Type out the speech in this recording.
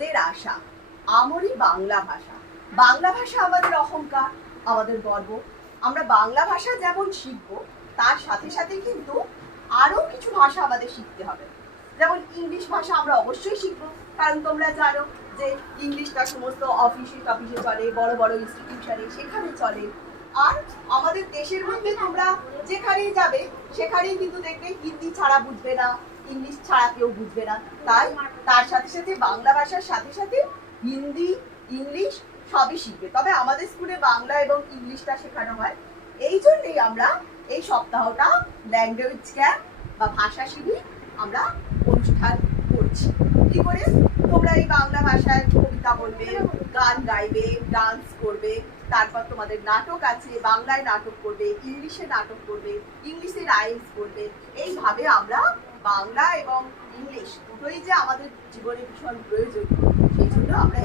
মোদের আশা, আমরি বাংলা ভাষা। বাংলা ভাষা আমাদের অহংকার, আমাদের গর্ব। আমরা বাংলা ভাষা যেমন শিখবো, তার সাথে সাথে কিন্তু আরো কিছু ভাষা আমাদের শিখতে হবে। যেমন ইংলিশ ভাষা আমরা অবশ্যই শিখবো, কারণ তোমরা জানো যে ইংলিশটা সমস্ত অফিসে টফিসে চলে, বড় বড় ইনস্টিটিউশনে সেখানে চলে। আর আমাদের দেশের মধ্যে তোমরা যেখানেই যাবে সেখানেই কিন্তু দেখবে হিন্দি ছাড়া বুঝবে না, ইংলিশ ছাড়া কেউ বুঝবে না। তাই তার সাথে সাথে বাংলা ভাষার সাথে সাথে হিন্দি, ইংলিশ সবই শিখবে। তবে আমাদের স্কুলে বাংলা এবং ইংলিশটা শেখানো হয়। এই জন্যই আমরা এই সপ্তাহটা ল্যাঙ্গুয়েজ ক্যাম্প বা ভাষা শিবির আমরা অনুষ্ঠান করছি। কি করে? তোমরা এই বাংলা ভাষায় কবিতা বলবে, গান গাইবে, ডান্স করবে, তারপর তোমাদের নাটক আছে, বাংলায় নাটক করবে, ইংলিশে নাটক করবে, ইংলিশে রাইমস করবে। এইভাবে আমরা বাংলা এবং ইংলিশ দুটোই যে আমাদের জীবনে ভীষণ প্রয়োজন, সেই জন্য আমরা